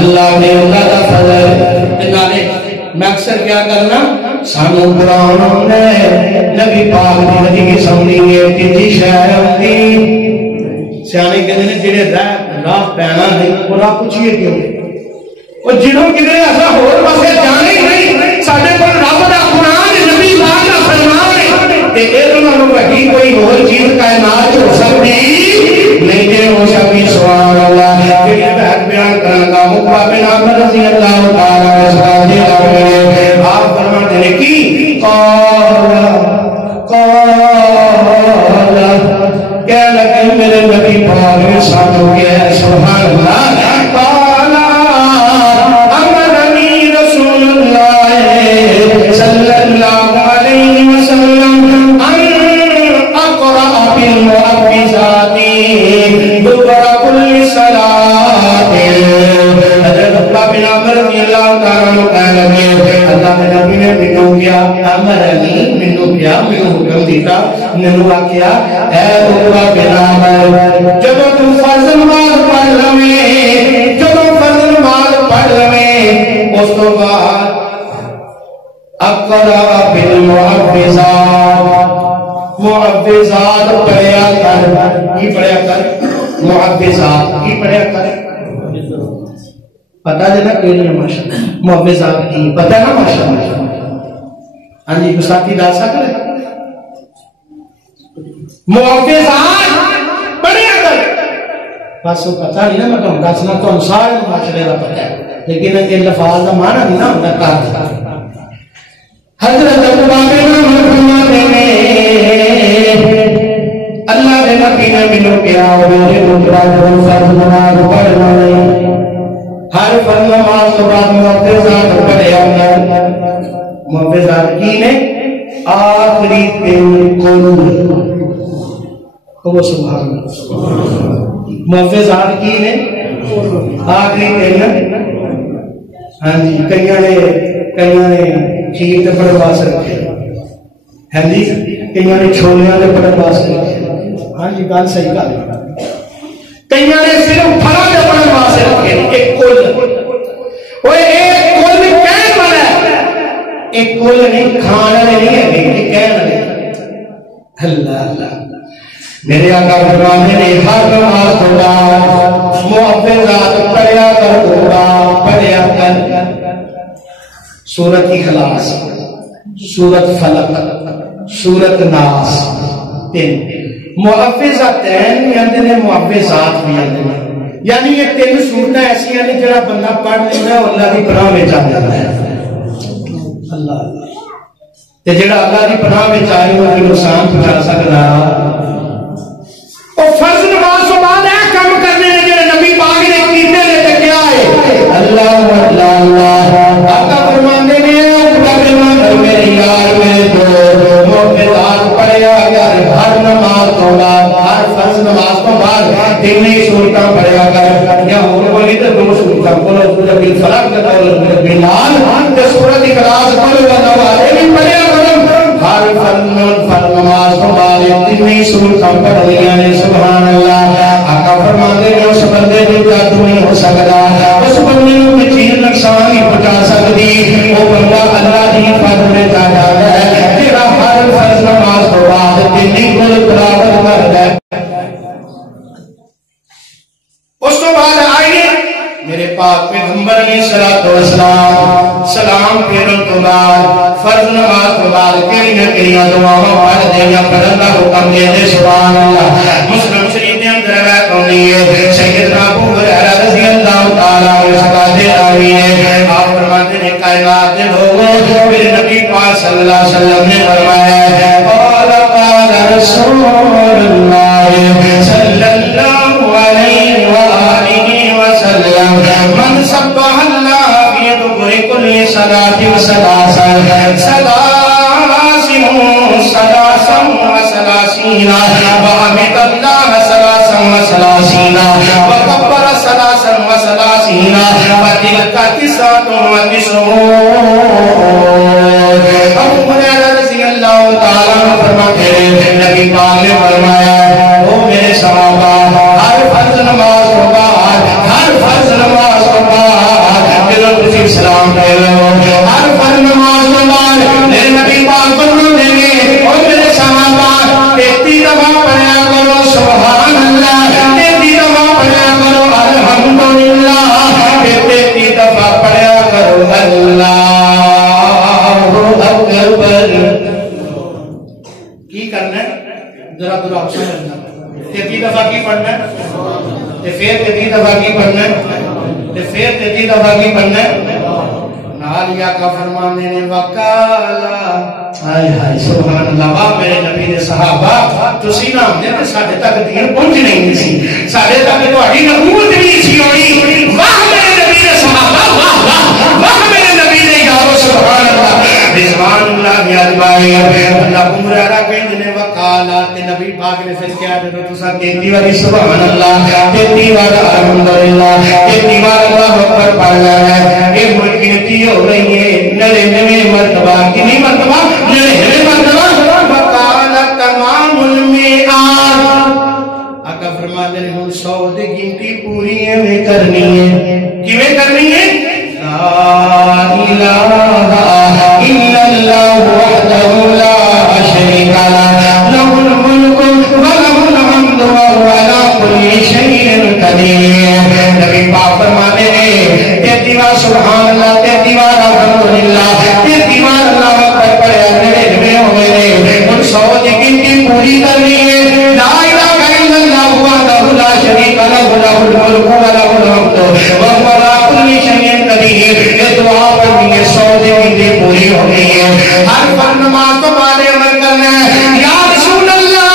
اللہ نے اللہ دا فضل نالے میں اکثر کیا کرنا سانو قرآن نے نبی پاک دی حدیث سننی ہے تیجی شہر ہوندی سیانے کہتے ہیں جنہیں راہ پینا نہیں قرآن پوچھئے کیوں اور جنہوں کدھر ایسا ہور پاسے جانے ہی نہیں ساڈے کول رب دا قرآن نبی پاک دا فرمان ہے تے اے انہاں نوں وڈی کوئی ہور چیز کائنات ہو سکتی نہیں تے ہو سکتی سبحان اللہ جڑی بات بیان کرن دا عقبہ بن عامر رضی اللہ تعالی عنہ آپ فرماتے ہیں کہ کیا لگے میرے نبی پاک ساتھ ہو گیا ہے سبحان اللہ قال امرنی رسول اللہ صلی اللہ علیہ وسلم ان اقرأ بالمعوذات دبر كل صلاة حضرت عقبہ بن عامر رضی اللہ تعالیٰ عنہ کہنے لگے اللہ کے نبی نے منو کیا امرنی منو کیا منو حکم دیتا منو آکیا اے عقبہ بن عامر جب تم فرض نماز پڑھ لویں جب فرض نماز پڑھ لویں اس تو بعد اقرأ بالمعوذات معوذات پڑھیا کر کی پڑھیا کر معوذات کی پڑھیا کر پتہ ہے نا کیڑی ہے ماشاءاللہ معوذات کی پتہ ہے نا ماشاءاللہ ہاں جی کوئی ساتھی دس سکتا ہے معوذات پڑھیا کر بس وہ پتہ نہیں نا میں تمہیں دسنا تو سارے معاشرے کا پتہ ہے لیکن ان لفاظ کا معنی نہیں نا ہوتا کار حضرت عقبہ بن عامر فرماتے ہیں اللہ نے نبی نے منو کیا میرے مطلب فرض نماز پڑھ لیں ہر فرض نماز کے بعد معوذات پڑھیا معوذات کی نے آخری دن کو سبحان معوذات کی نے آخری دن ہاں جی کئیاں نے کھیر تے پڑھن واسطے رکھے ہاں جی کئیاں نے چھولیاں تے پڑھن واسطے رکھے ہاں جی گل صحیح گل کئیاں نے صرف پھلاں تے پڑھن واسطے رکھے ایک کل اوے ایک کل کہن والا ہے ایک کل نہیں کھان والے نہیں ہے ایک کہن والے اللہ اللہ میرے آقا فرماتے ہیں ہر نماز کے بعد معوذات پڑھیا کر پڑھیا کر سورت اخلاص سورت فلق سورت ناس تین معوذتین یعنی معوذات بھی یعنی یہ تین سورتیں ایسی ہیں جڑا بندہ پڑھ لینا ہے اللہ کی پناہ میں جا جاتا ہے اللہ تے جڑا اللہ دی پناہ وچ آئے وہ نقصان پہنچا سکدا او فرض نماز تو بعد اے کام کرنے نے جڑے نبی پاک نے کیتے نے تے کیا ہے اللہ اللہ آقا فرماندے نے میرے یار میرے دوست موقعات پڑھیا کر ہر نماز تو بعد ہر فرض نماز تو بعد دینی سورتاں پڑھیا کر یا اور بولی تے دو سورتاں پڑھو سورۃ الفلق تے سورۃ الناس تے سورۃ اخلاص پڑھو نوازے بھی پڑھیا کرو ہر فرض نماز تو بعد دینی سورتاں پڑھیاں نے سبحان اللہ آقا فرماندے نے اس بندے دی جادو نہیں ہو سکدا اس بندے نوں چیز نقصان نہیں پہنچا سکدی وہ بندہ اللہ دی حفاظت میں جا جاتا ہے تیرا ہر فرض نماز تو بعد دینی کل تلاوت کرتا ہے اس تو بعد آئیے میرے پاک پیغمبر علیہ الصلوۃ والسلام سلام پھیرن تو بعد فرض نماز تو بعد کیڑیاں دعاواں پڑھ دیاں پڑھن دا حکم دے دے سبحان اللہ مسلم شریف دے اندر روایت ہوندی ہے سیدنا ابو ہریرہ رضی اللہ تعالی عنہ سکاتے راوی ہے آپ فرماتے ہیں کائنات کے لوگوں میرے نبی پاک صلی اللہ علیہ وسلم نے فرمایا قال قال رسول اللہ صلی اللہ علیہ وآلہ وسلم من سبح اللہ فی دبر کل صلاۃ وسلاسل سلاسا وسلاسین وحمد اللہ سلاسا وسلاسین وکبر سلاسا وسلاسین وتلک تسعۃ وتسعون ابو ہریرہ رضی اللہ تعالیٰ عنہ فرماتے ہیں نبی پاک نے فرمایا او میرے صحابہ ہر فرض نماز کو بعد ہر فرض نماز کو بعد دلوں کسی سلام دے لو ہر فرض نماز کو بعد میرے نبی پاک فرماتے ہیں او میرے صحابہ 33 دفعہ پڑھا کرو سبحان اللہ 33 دفعہ پڑھا کرو الحمدللہ 33 دفعہ پڑھا کرو اللہ اکبر کی کرنا ہے ذرا ذرا آپ سمجھنا 33 دفعہ کی پڑھنا ہے تے پھر 33 دفعہ کی پڑھنا ہے تے پھر 33 دفعہ کی پڑھنا ہے نال یا کا فرمانے نے وکالا ہائے ہائے سبحان اللہ واہ میرے نبی دے صحابہ تسی نہ ہوندے تے ساڈے تک دین پہنچ نہیں سی ساڈے تک تہاڈی نبوت نہیں سی ہونی واہ میرے نبی دے صحابہ واہ واہ واہ میرے نبی دے یارو سبحان اللہ رضوان اللہ اجمعین اللہ عمرہ کہندے نے وکالا تے نبی پاک نے پھر کیا جدوں تساں 33 واری سبحان اللہ 33 وار الحمدللہ 33 وار اللہ اکبر پڑھ لینا ہے یہ گنتی ہو رہی ہے 99 مرتبہ کتنی مرتبہ 99 مرتبہ وکالا تمام المیعاد آقا فرماتے ہیں ہن 100 دی گنتی پوری میں کرنی ہے کیویں کرنی ہے لا الہ الا اللہ وحدہ لا شریک لہ لہ الملک ولہ الحمد وہو علی کل شیء قدیر نبی پاک فرماتے ہیں 33 بار سبحان اللہ 33 بار الحمدللہ 33 بار اللہ اکبر پڑھے 99 ہوئے ہیں ان 100 کی گنتی پوری کرنی ہے لا الہ الا اللہ وحدہ لا شریک لہ لہ الملک ولہ الحمد وہو علی کل شیء قدیر یہ دعا پڑھنی ہے 100 کی گنتی پوری ہونی ہے ہر فرض نماز تو بعد عمل کرنا ہے یا رسول اللہ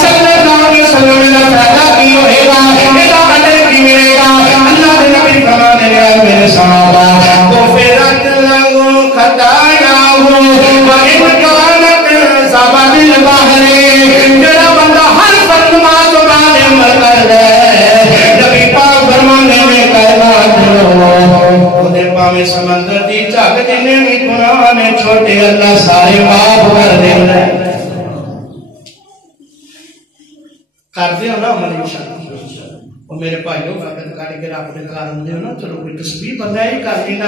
صلی اللہ علیہ وسلم نے پیدا کی ہوئے گا میرا اجر کی ملے گا اللہ نے نبی فرمانے لگا میرے صحابہ غفرت لہو خطایاہو وَإِنْ كَانَتْ زَبَدِ الْبَحْرِ میرا بندہ ہر فرض نماز تو بعد عمل کر دے نبی پاک فرمانے میں کائنات خودے پاویں سمندر دی جھگ جنے بھی گناہ نے چھوٹے اللہ سارے معاف کر دے کر دے ہو نا عمل انشاءاللہ اور میرے بھائیوں وقت کاٹے کے رب نے کار ہوندے ہو نا چلو کوئی تسبیح بندہ ہی کر لینا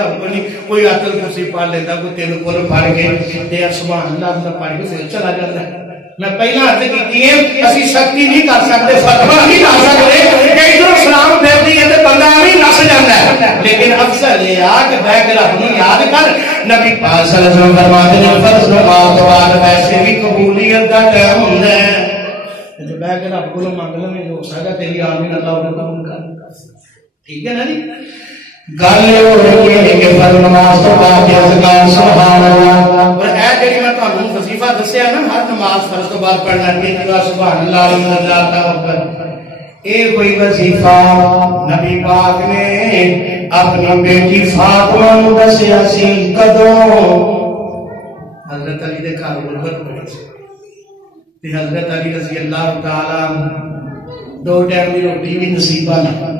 کوئی آتل کرسی پڑھ لیتا کوئی تین کول پڑھ کے تے سبحان اللہ دا پڑھ کے پھر چلا جاتا ہے میں پہلا عرض کیتی ہے اسی سختی نہیں کر سکتے فتوا نہیں لا سکتے کہ ادھر سلام پھیرتی ہے تے بندہ بھی نس جاندا ہے لیکن افضل یہ آ کہ بیٹھ کے رب نوں یاد کر نبی پاک صلی اللہ علیہ وسلم فرماتے ہیں فرض نماز تو بعد ویسے بھی قبولیت دا ٹائم ہوندا ہے تے بیٹھ کے رب کولوں منگ لیں جو سارا تیری آمین اللہ نے قبول کر ٹھیک ہے نا جی گل ہو رہی ہے کہ فرض نماز تو بعد اذکار سبحان اللہ اور اے جڑی میں تانوں وظیفہ دسیا نا ہر نماز فرض تو بعد پڑھنا ہے کہ سبحان اللہ الحمد للہ اکبر اے کوئی وظیفہ نبی پاک نے اپنی بیٹی فاطمہ نو دسیا سی کدوں حضرت علی دے گھر غربت پڑی سی تے حضرت علی رضی اللہ تعالی عنہ دو ٹائم دی روٹی بھی نصیبہ نہیں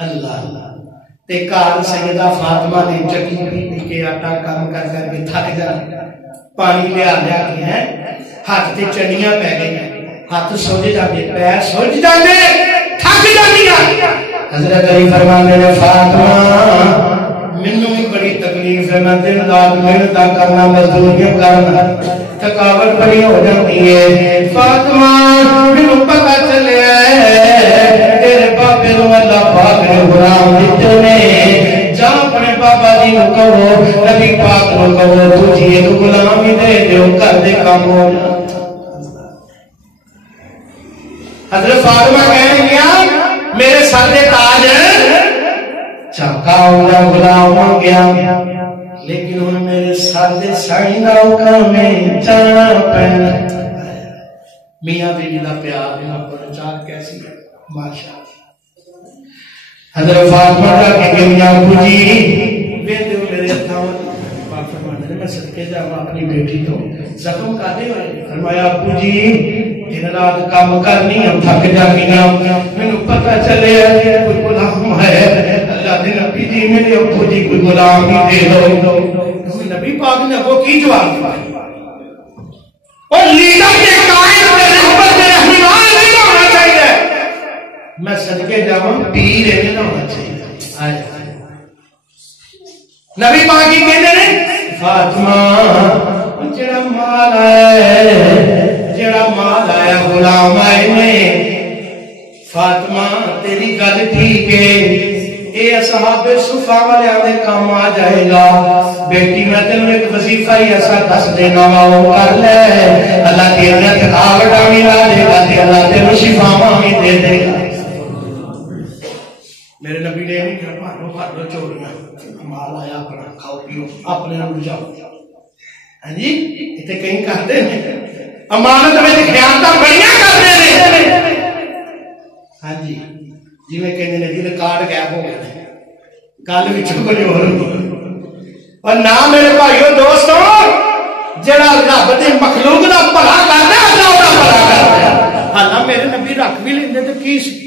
اللہ تے گھر سیدہ فاطمہ دی چکی پی کے آٹا کام کر کر کے تھک جانے پانی لیا کے ہیں ہاتھ تے چڑیاں پہ گئی ہاتھ سوجے جاندے پیر سوج جاندے تھک جاندیاں حضرت علی فرماندے نے فاطمہ مینوں بھی بڑی تکلیف ہے میں دن رات محنت کرنا مزدوریاں کرنا تھکاوٹ بڑی ہو جاتی ہے فاطمہ مینوں پتہ چلیا ہے تیرے بابے نو اللہ پاک نے غلام دیتے نے جا اپنے بابا جی نو کہو نبی پاک نو کہو تجھے ایک غلام ہی دے دیو کر دے کام ہو جا حضرت فاطمہ کہنے گیا میرے سر دے تاج چاکا ہونا غلام ہو گیا لیکن ہن میرے سر دے سائیں دا حکم میں جانا پہنا میاں بیوی دا پیار ہے پر چار کیسی ہے ماشاءاللہ حضرت فاطمہ کا کہ میاں ابو جی ویندے میرے ہتھاں پاک فرمانے نے میں صدقے جاواں اپنی بیٹی تو زخم کاٹے ہوئے فرمایا ابو جی دن رات کام کرنی ہم تھک جاندیاں مینوں پتہ چلیا کوئی غلام ہے اللہ دے نبی جی میرے ابو جی کوئی غلام ہی دے دو نبی پاک نے وہ کی جواب دیا اور لیڈر کے قائد میں رحمت رحمان نہیں ہونا چاہیے میں صدقے جاواں پیر نہیں ہونا چاہیے نبی پاک کی کہتے ہیں فاطمہ جڑا مال آیا غلام آئے نے فاطمہ تیری گل ٹھیک ہے اے اصحاب صفا والے آدھے کام آ جائے گا بیٹی میں تینوں ایک وظیفہ ہی ایسا دس دینا وہ کر لے اللہ تیرے تھکاوٹ بھی لا دے گا تے اللہ تینوں شفاواں بھی دے دے گا میرے نبی نے نہیں کہا پھاڑو چوریاں مال آیا اپنا کھاؤ پیو اپنے نال جاؤ ہاں جی ایتھے کہیں کہتے ہیں امانت میں خیانتاں بڑیاں کرتے ہیں ہاں جی جی میں کہنے نے جی ریکارڈ غائب ہو گئے گل وچ کوئی اور اور نہ میرے بھائیو دوستو جڑا رب دے مخلوق دا بھلا کردا ہے اللہ دا بھلا کردا ہے ہاں میرے نبی رکھ بھی لیندے تے کی سی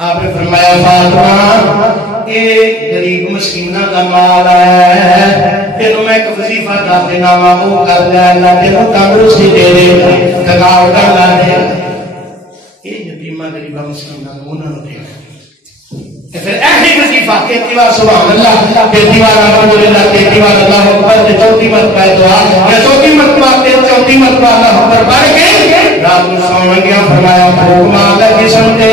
آپ نے فرمایا فاطمہ یہ غریب مسکیناں دا مال ہے تینوں میں ایک وظیفہ دس دینا وا وہ کر لے اللہ تینوں تندرستی دے دے تھکاوٹ لا دے یہ یتیماں غریباں مسکیناں انہاں نوں دے پھر ایسی وظیفہ 33 بار سبحان اللہ 33 بار الحمدللہ 33 بار اللہ اکبر 34 مرتبہ دعا یا 34 مرتبہ 34 مرتبہ اللہ اکبر پڑھ کے رات کو سونے گیا فرمایا حکم اللہ کی سنتے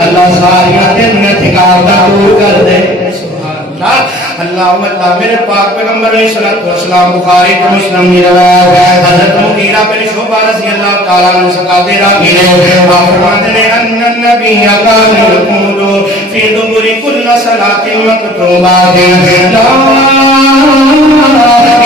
اللہ ساریاں دنیا تھکاوٹاں دور کر دے سبحان اللہ اللہم اللہ میرے پاک پیغمبر علیہ الصلوۃ والسلام بخاری و مسلم کی روایت حضرت مغیرہ بن شعبہ رضی اللہ تعالی عنہ سے قاضی راوی ہے آپ فرماتے ہیں ان النبی کان یقول فی دبر کل صلاۃ مکتوبہ لا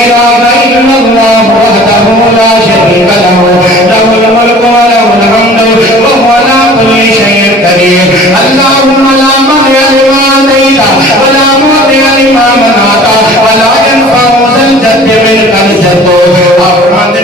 الہ الا اللہ وحدہ لا شریک لہ لہ الملک و لہ الحمد وهو على كل شيء قدير اللهم لا مانع لما اعطيت ولا معطي لما منعت ولا ينفع ذا الجد منك الجد اور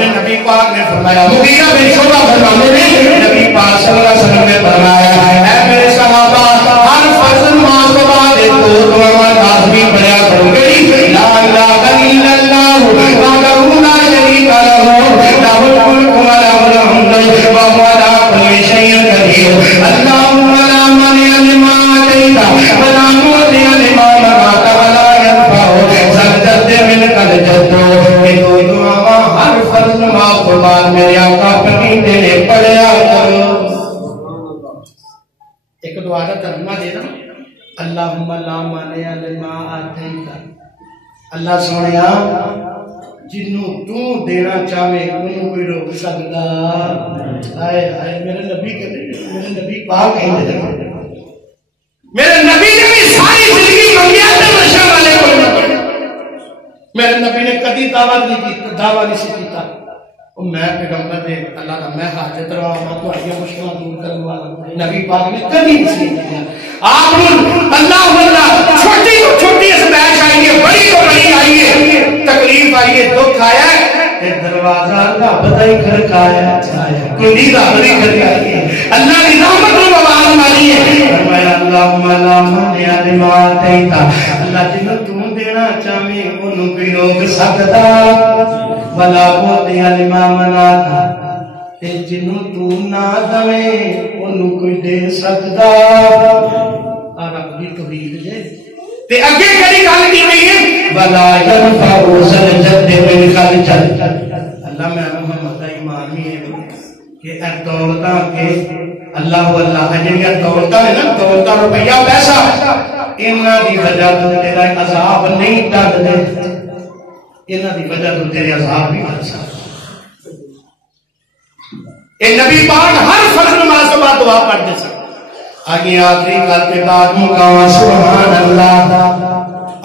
نبی پاک نے فرمایا مغیرہ بن شعبہ فرماتے ہیں نبی پاک صلی اللہ علیہ وسلم نے فرمایا اے میرے صحابہ ہر فرض نماز کے بعد دو دعائیں لازمی پڑھا کرو گے لا الہ الا اللہ وحدہ لا شریک لہ لہ الملک و لہ الحمد وهو على كل شيء قدير اللهم لا مانع لما اعطيت ولا معطي لما منعت ولا ينفع ذا الجد منك الجد یہ دو دعاواں ہر فرض نماز کے بعد میرے آقا پاک نے پڑھا کرو ایک دعا کا ترجمہ دینا اللہم لا مانع لما اعطیت اللہ سونیا جنوں تو دینا چاہے انہوں کوئی روک سکتا آئے آئے میرے نبی کہتے میرے نبی پاک کہیں دے میرے نبی نے بھی ساری زندگی میرے نبی نے کدی دعویٰ نہیں سی کیتا میں پیغمبر دے اللہ کا میں حاجت رہا ہوں تو آئیے مشکلہ دور کرنے والا نبی پاک نے کدی نہیں سی کیا آپ اللہ چھوٹی اسمیش آئیے بڑی تو بڑی آئیے تکلیف آئیے دکھ آیا ہے دروازہ رب دا ہی کھڑکایا کنڈی رب دی کھڑکائی اللہ کی رحمت کو آواز ماری ہے فرمایا اللہم لا مانع لما اعطیت اللہ جنوں تو دینا چاہے انہوں کوئی روک سکتا ولا معطی لما منعت تے جنوں تو نہ دے انہوں کوئی دے سکتا رب دی توحید جے تے اگے کڑی گل کی گئی ہے ولا ينفع ذل جد من خالد اللہ میں محمد کا ایمان بھی ہے کہ اے دولتاں کے اللہ واللہ جنہاں دولتاں ہے نا دولتاں روپیہ پیسہ انہاں دی وجہ تو تیرا عذاب نہیں ٹل دے انہاں دی وجہ تو تیرے عذاب بھی ٹل سکتے اے نبی پاک ہر فرض نماز کے بعد دعا پڑھتے سن آگے آخری کل کے بعد مقام سبحان اللہ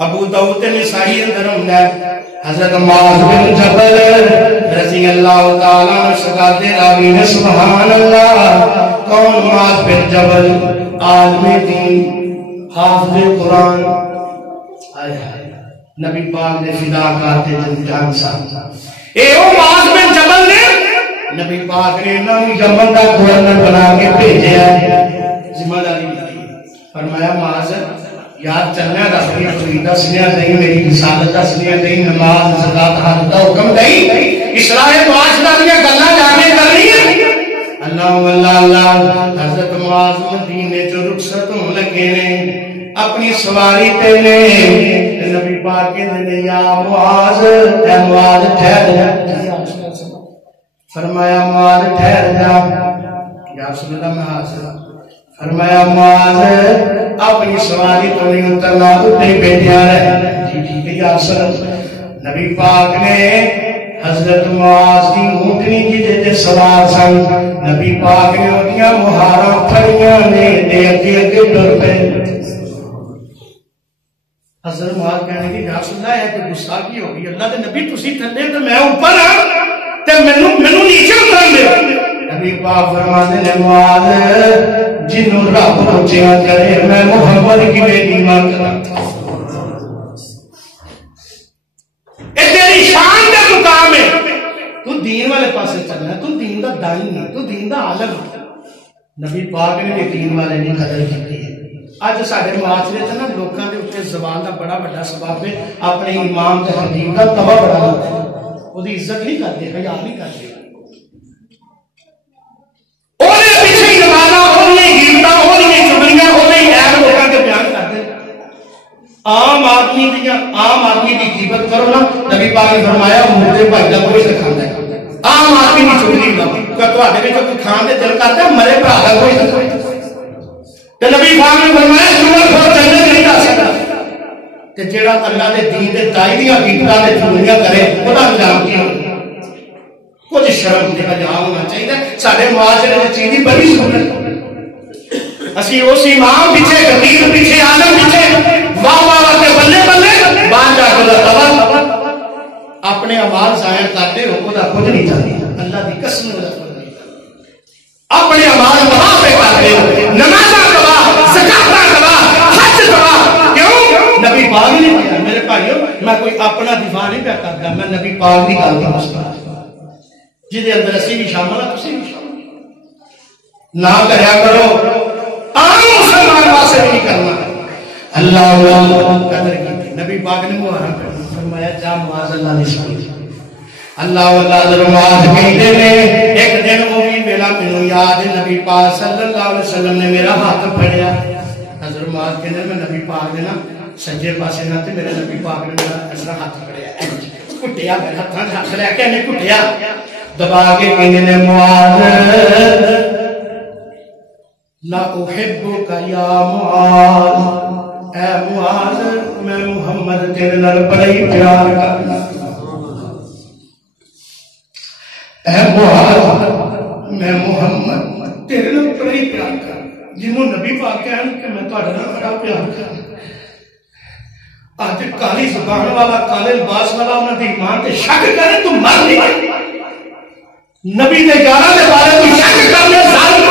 ابو داؤد نسائی اندر ہوندا ہے حضرت معاذ بن جبل رضی اللہ تعالیٰ عنہ شکاتے راوی نے سبحان اللہ کون معاذ بن جبل عالم دین حافظ قرآن نبی پاک نے فدا کرتے جان صاحب اے او معاذ بن جبل نے نبی پاک نے نام یمن کا گورنر بنا کے بھیجا ذمہ داری دی فرمایا معاذ یاد چلنا رب کی توحید سنیا نہیں میری رسالت سنیا نہیں نماز زکات حج کا حکم نہیں اصلاح معاشرہ کی گلاں جانے کرنی ہے اللہ اللہ حضرت معاذ مدینے چ رخصت ہون لگے نے اپنی سواری تے نے نبی پاک نے یا معاذ اے معاذ ٹھہر جا فرمایا معاذ ٹھہر جا یا رسول اللہ میں حاضر فرمایا معاذ اپنی سواری تو نہیں اترنا اتنے بیٹھیا رہے جی ٹھیک ہے یا رسول نبی پاک نے حضرت معاذ کی اونٹنی کی جیتے سوار سن نبی پاک نے انہیاں مہاراں پھڑیاں نے دے اگے اگے ڈر پہ حضرت معاذ کہنے کی یا رسول اللہ ہے کہ گستاخی ہوگی اللہ دے نبی تسی تھلے تو میں اوپر ہاں تے مینوں نیچے اترن دے نبی پاک فرماتے ہیں معاذ جنوں رب پوچھیا کرے میں محمد کی بیٹی ماں کرا اے تیری شان کا مقام ہے تو دین والے پاسے چلنا ہے تو دین دا دائی نہیں تو دین دا عالم ہے نبی پاک نے بھی دین والے نے قدر کی ہے اج ساڈے معاشرے تے نا لوکاں دے اوپر زبان دا بڑا بڑا سبب ہے اپنے امام تے خطیب دا تباہ بڑا او دی عزت نہیں کرتے حیا نہیں کرتے اونے پیچھے زمانہ اونے گیتا اونے چغلیاں اونے عیب لوکاں دے بیان کرتے عام آدمی دی غیبت کرو نا نبی پاک نے فرمایا مردے بھائی دا گوشت کھاندا ہے عام آدمی دی چغلی نہ کہ تواڈے وچ کوئی کھان دے دل کردا مرے بھرا دا گوشت تے نبی پاک نے فرمایا سورہ بہت جنت نہیں جا سکتا تے جیڑا اللہ دے دین دے دائی دیاں غیبتاں تے چغلیاں کرے او دا انجام کی ہوگا کچھ شرم تے حیا ہونا چاہیے ساڈے معاشرے وچ چیز دی بڑی سہولت اسی اس امام پیچھے خطیب پیچھے عالم پیچھے واہ واہ تے بلے بلے بان جا کے تباہ اپنے اعمال ضائع کرتے ہو خدا کچھ نہیں چاہتی اللہ دی قسم اپنے اعمال تباہ پہ کرتے ہو نمازاں تباہ زکاتاں تباہ حج تباہ کیوں نبی پاک نے کیا میرے بھائیو میں کوئی اپنا دفاع نہیں پیا کرتا میں نبی پاک دی گل کردا جدے اندر اسی بھی شامل ہے تسی بھی شامل نہ کریا کرو عام مسلمان واسطے نہیں کرنا اللہ قدر کی نبی پاک نے محرم فرمایا جا معاذ اللہ نے سنی اللہ واللہ معاذ کہتے ہیں ایک دن وہ بھی میرا مینوں یاد ہے نبی پاک صلی اللہ علیہ وسلم نے میرا ہاتھ پھڑیا حضرت معاذ کہتے میں نبی پاک نے نا سجے پاسے نہ تے میرے نبی پاک نے میرا ایسا ہاتھ پھڑیا کٹیا میرے ہاتھاں ہاتھ لے کے نے کٹیا دبا کے کہنے نے معاذ لا احبک یا معاذ اے معاذ میں محمد تیرے نال بڑا ہی پیار کرنا اے معاذ میں محمد تیرے نال بڑا ہی پیار کرنا جنہوں نبی پاک کہن کہ میں تہاڈے نال بڑا پیار کرنا آج کالی زبان والا کالے لباس والا انہوں نے ایمان تے شک کرے تو مر نہیں نبی دے یاراں دے بارے تو شک کر لے ظالم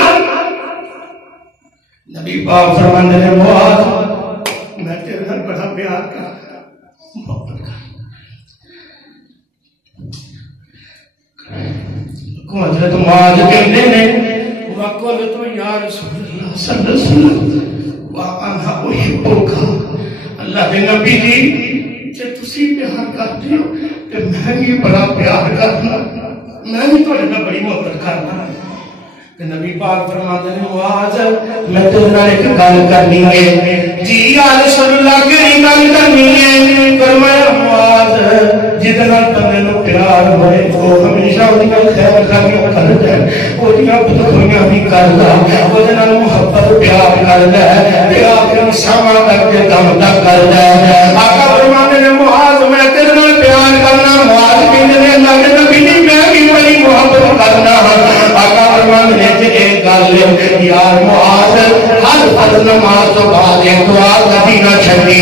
نبی پاک فرماندے نے معاذ میں تیرے نال بڑا پیار کردا محبت کر کو حضرت معاذ کہندے نے وقل تو یا رسول اللہ صلی اللہ علیہ وسلم وانا احبک اللہ دے نبی جی جے تسی پیار کرتے ہو تے میں بھی بڑا پیار کرنا میں بھی تھوڑے نال بڑی محبت کرنا کہ نبی پاک فرماتے ہیں معاذ میں تیرے نال ایک گل کرنی ہے جی یا رسول اللہ کیڑی گل کرنی ہے فرمایا معاذ جدے نال بندے نوں پیار ہوئے وہ ہمیشہ اودی خیر خاطر کردا ہے اودیاں بدخویاں نہیں کردا اودے نال محبت پیار کردا ہے تے اپنے ساما تک تے دم تک کردا ہے آقا فرماتے ہیں معاذ میں تیرے نال پیار کرنا معاذ کہندے نے اللہ دے نبی نے میں بھی بڑی محبت کرنا آقا فرماتے ہیں ایک گل یار معاذ ہر فرض نماز تو بعد ایک دعا کبھی نہ چھڈی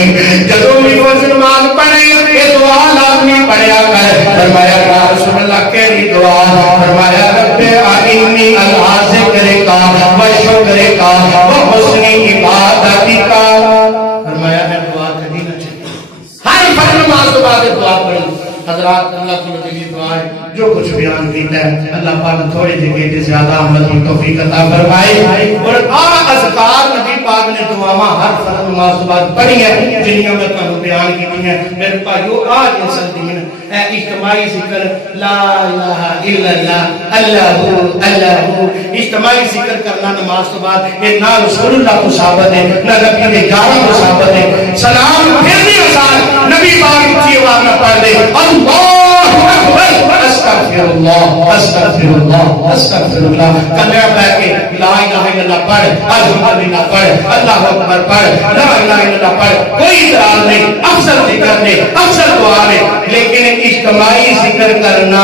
جدوں بھی فرض نماز پڑھے یہ دعا لازمی پڑھیا کر فرمایا یا رسول اللہ کیڑی دعا فرمایا رب اعنی علی ذکرک و شکرک و حسن عبادتک فرمایا میں دعا کبھی نہ چھڈی ہر فرض نماز تو بعد دعا پڑھی حضرات اللہ کی وجہ دعا ہے جو کچھ بیان کیتا ہے اللہ پاک تھوڑی جگہ تے زیادہ عمل کی توفیق عطا فرمائے اور اذکار نبی پاک نے دعاواں ہر فرض نماز کے بعد پڑھی ہے جنیاں میں تانوں بیان کیتی ہیں میرے بھائیو آج سنتی ہیں اے اجتماعی ذکر لا الہ الا اللہ اللہ اللہ اجتماعی ذکر کرنا نماز کے بعد یہ نہ رسول اللہ کو ثابت ہے نہ نبی کے یاروں کو ثابت ہے سلام پھرنے آسان نبی پاک کی آواز میں پڑھ دے اللہ اکبر استغفر اللہ استغفر اللہ استغفر اللہ کلمہ پڑھ کے لا الہ الا اللہ پڑھ الحمدللہ پڑھ اللہ اکبر پڑھ لا الہ الا اللہ پڑھ کوئی اعتراض نہیں افضل ذکر ہے افضل دعا ہے لیکن اجتماعی ذکر کرنا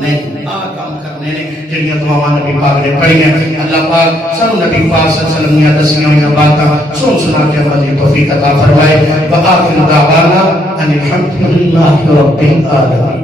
نہیں کام کرنے نے جڑیاں دعاواں نبی پاک نے پڑھی ہیں اللہ پاک سب نبی پاک صلی اللہ علیہ وسلم نے دسیاں ہوئی باتاں سن سنا کے ہماری توفیق عطا فرمائے وآخر دعوانا ان الحمد للہ رب العالمین.